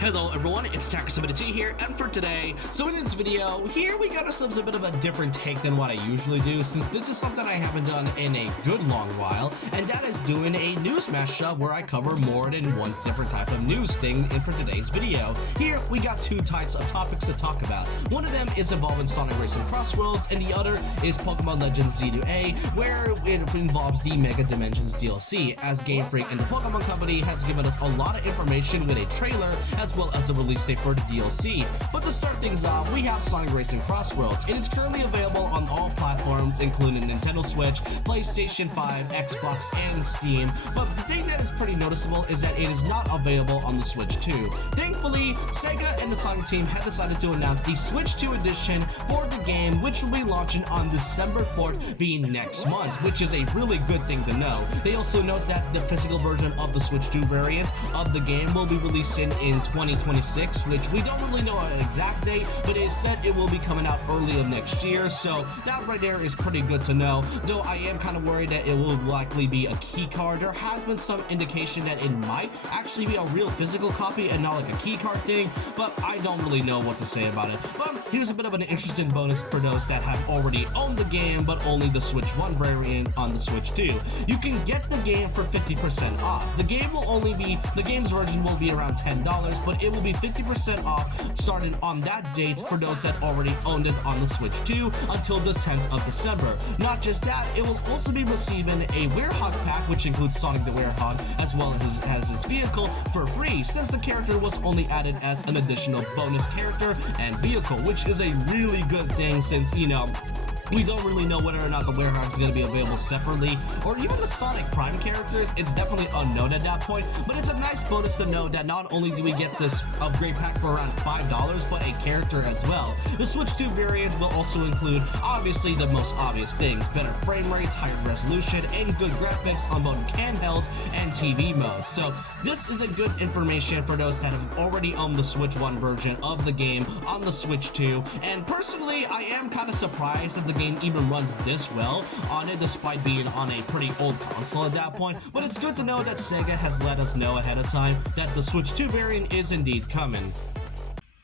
Hello everyone, it's Tacker72 here, and for today, so in this video, here we got ourselves a bit of a different take than what I usually do, since this is something I haven't done in a good long while, and that is doing a news mashup where I cover more than one different type of news thing in for today's video. Here, we got two types of topics to talk about. One of them is involving Sonic Racing Crossworlds, and the other is Pokemon Legends Z2A, where it involves the Mega Dimensions DLC, as Game Freak and the Pokemon Company has given us a lot of information with a trailer, as well as a release date for the DLC. But to start things off, we have Sonic Racing Crossworlds. It is currently available on all platforms, including Nintendo Switch, PlayStation 5, Xbox, and Steam. But the thing that is pretty noticeable is that it is not available on the Switch 2. Thankfully, Sega and the Sonic team have decided to announce the Switch 2 edition for the game, which will be launching on December 4th, being next month, which is a really good thing to know. They also note that the physical version of the Switch 2 variant of the game will be releasing in 2026, which we don't really know an exact date, but it is said it will be coming out early of next year, so that right there is pretty good to know, though I am kind of worried that it will likely be a key card. There has been some indication that it might actually be a real physical copy and not like a key card thing, but I don't really know what to say about it. But here's a bit of an interesting bonus for those that have already owned the game, but only the Switch 1 variant on the Switch 2. You can get the game for 50% off. The game's version will be around $10, but it will be 50% off starting on that date for those that already owned it on the Switch 2 until the 10th of December. Not just that, it will also be receiving a Werehog pack, which includes Sonic the Werehog as well as his vehicle for free, since the character was only added as an additional bonus character and vehicle, which is a really good thing since, you know, we don't really know whether or not the Werehog is going to be available separately, or even the Sonic Prime characters. It's definitely unknown at that point, but it's a nice bonus to know that not only do we get this upgrade pack for around $5, but a character as well. The Switch 2 variant will also include, obviously, the most obvious things: better frame rates, higher resolution, and good graphics on both handheld and TV modes. So this is a good information for those that have already owned the Switch 1 version of the game on the Switch 2, and personally, I am kind of surprised that the game even runs this well on it, despite being on a pretty old console at that point. But it's good to know that Sega has let us know ahead of time that the Switch 2 variant is indeed coming.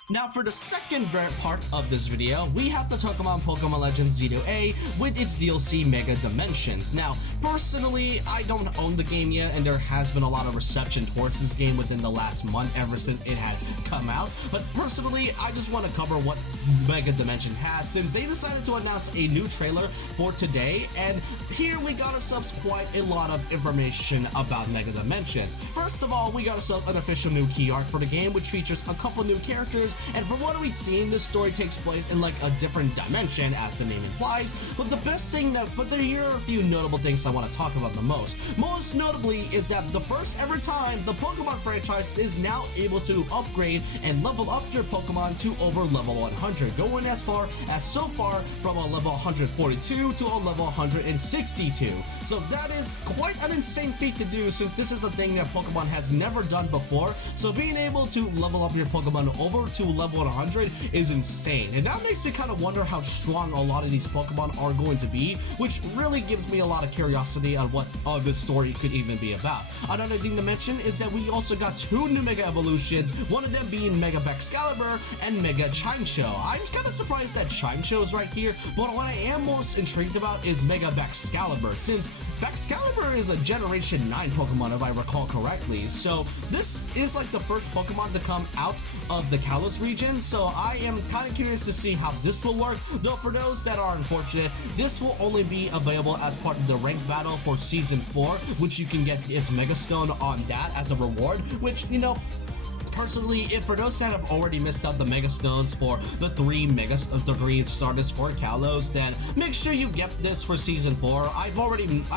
Now for the second part of this video, we have to talk about Pokemon Legends Z2A with its DLC Mega Dimensions. Now, personally, I don't own the game yet, and there has been a lot of reception towards this game within the last month ever since it had come out. But personally, I just want to cover what Mega Dimension has, since they decided to announce a new trailer for today, and here we got ourselves quite a lot of information about Mega Dimensions. First of all, we got ourselves an official new key art for the game, which features a couple new characters. And from what we've seen, this story takes place in like a different dimension, as the name implies. But here are a few notable things I want to talk about the most. Most notably is that the first ever time the Pokemon franchise is now able to upgrade and level up your Pokemon to over level 100, going as far as so far from a level 142 to a level 162. So that is quite an insane feat to do, since this is a thing that Pokemon has never done before. So being able to level up your Pokemon over to level 100 is insane, and that makes me kind of wonder how strong a lot of these Pokemon are going to be, which really gives me a lot of curiosity on what this story could even be about. Another thing to mention is that we also got two new Mega Evolutions, one of them being Mega Excalibur and Mega Chimecho. I'm kind of surprised that Chimecho is right here, but what I am most intrigued about is Mega Excalibur, since Excalibur is a Generation 9 Pokemon if I recall correctly, so this is like the first Pokemon to come out of the Kalos region, so I am kind of curious to see how this will work, though for those that are unfortunate, this will only be available as part of the ranked battle for Season 4, which you can get its Mega Stone on that as a reward, which, you know, personally, for those that have already missed out the Mega Stones for the three Stardust for Kalos, then make sure you get this for Season 4. I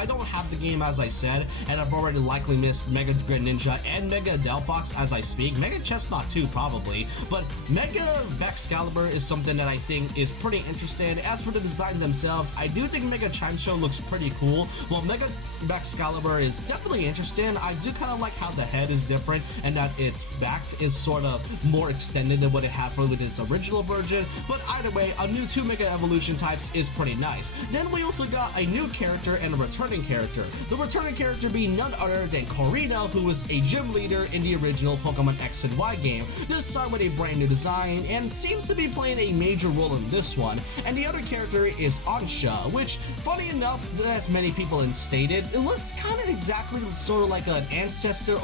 don't have the game as I said, and I've already likely missed Mega Greninja and Mega Delphox as I speak. Mega Chestnut too, probably, but Mega Excalibur is something that I think is pretty interesting. As for the designs themselves, I do think Mega Chimecho looks pretty cool, while Mega Excalibur is definitely interesting. I do kind of like how the head is different and that its back path is sort of more extended than what it had with its original version, but either way, a new 2 Mega Evolution types is pretty nice. Then we also got a new character and a returning character. The returning character being none other than Corina, who was a gym leader in the original Pokemon X and Y game, this time with a brand new design, and seems to be playing a major role in this one. And the other character is Ansha, which, funny enough, as many people have stated, it looks kind of exactly sort of like an ancestor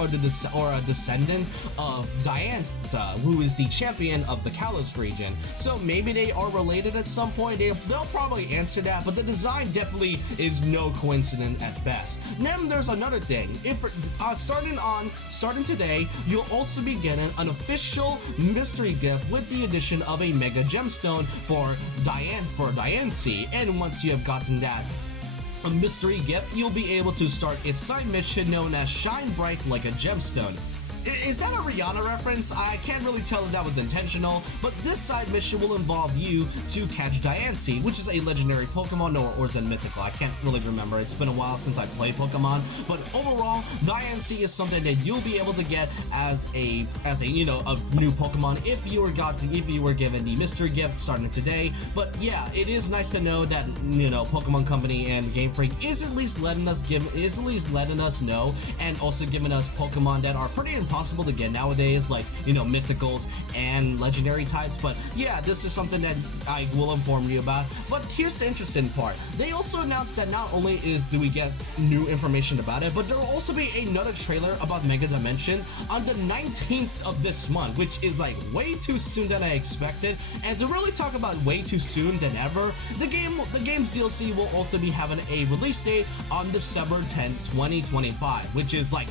or a descendant of Diantha, who is the champion of the Kalos region. So maybe they are related at some point. They'll probably answer that, but the design definitely is no coincidence at best. Then there's another thing. If starting today, you'll also be getting an official mystery gift with the addition of a Mega Gemstone for Diancie, and once you have gotten that a mystery gift, you'll be able to start its side mission known as Shine Bright Like a Gemstone. Is that a Rihanna reference? I can't really tell if that was intentional, but this side mission will involve you to catch Diancie, which is a legendary Pokemon, or is it mythical? I can't really remember. It's been a while since I played Pokemon, but overall, Diancie is something that you'll be able to get as a you know, a new Pokemon if you were given the mystery gift starting today. But yeah, it is nice to know that, you know, Pokemon Company and Game Freak is at least letting us know, and also giving us Pokemon that are pretty impossible to get nowadays, like, you know, mythicals and legendary types. But yeah, this is something that I will inform you about. But here's the interesting part. They also announced that not only do we get new information about it, but there will also be another trailer about Mega Dimensions on the 19th of this month, which is like way too soon than I expected. And to really talk about way too soon than ever, the game's DLC will also be having a release date on December 10th, 2025, which is like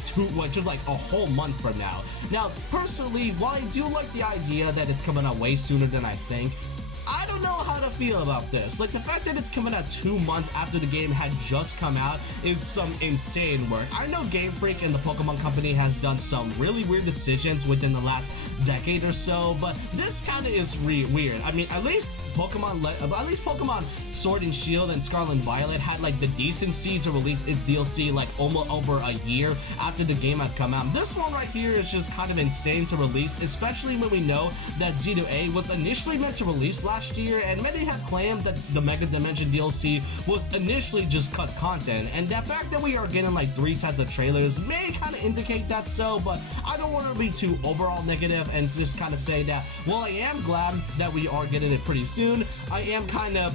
a whole month from now. Now, personally, while I do like the idea that it's coming out way sooner than I think, I don't know how to feel about this. Like, the fact that it's coming out 2 months after the game had just come out is some insane work. I know Game Freak and the Pokemon Company has done some really weird decisions within the last decade or so, but this kind of is weird. I mean, at least Pokemon Sword and Shield and Scarlet and Violet had like the decency to release its DLC like almost over a year after the game had come out. This one right here is just kind of insane to release, especially when we know that Z2A was initially meant to release last year, and many have claimed that the Mega Dimension DLC was initially just cut content, and the fact that we are getting like 3 types of trailers may kind of indicate that so, but I don't want to be too overall negative and just kind of say that while I am glad that we are getting it pretty soon, I am kind of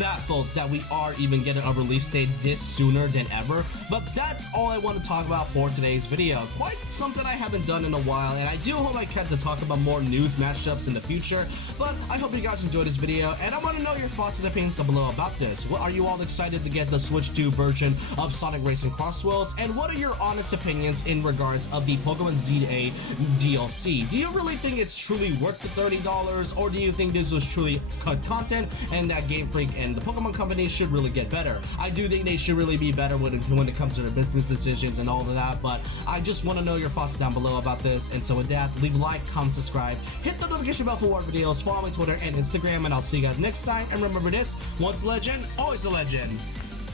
baffled that we are even getting a release date this sooner than ever. But that's all I want to talk about for today's video. Quite something I haven't done in a while, and I do hope I get to talk about more news mashups in the future. But I hope you guys enjoyed this video, and I want to know your thoughts and opinions down below about this. What are you all excited to get the Switch 2 version of Sonic Racing Crossworlds, and what are your honest opinions in regards of the Pokemon Z2A DLC? Do you really think it's truly worth the $30, or do you think this was truly cut content and that Game Freak and the Pokemon Company should really get better? I do think they should really be better when it comes to their business decisions and all of that, but I just want to know your thoughts down below about this. And so with that, leave a like, comment, subscribe, hit the notification bell for more videos, follow my Twitter and Instagram, and I'll see you guys next time. And remember this, once a legend, always a legend.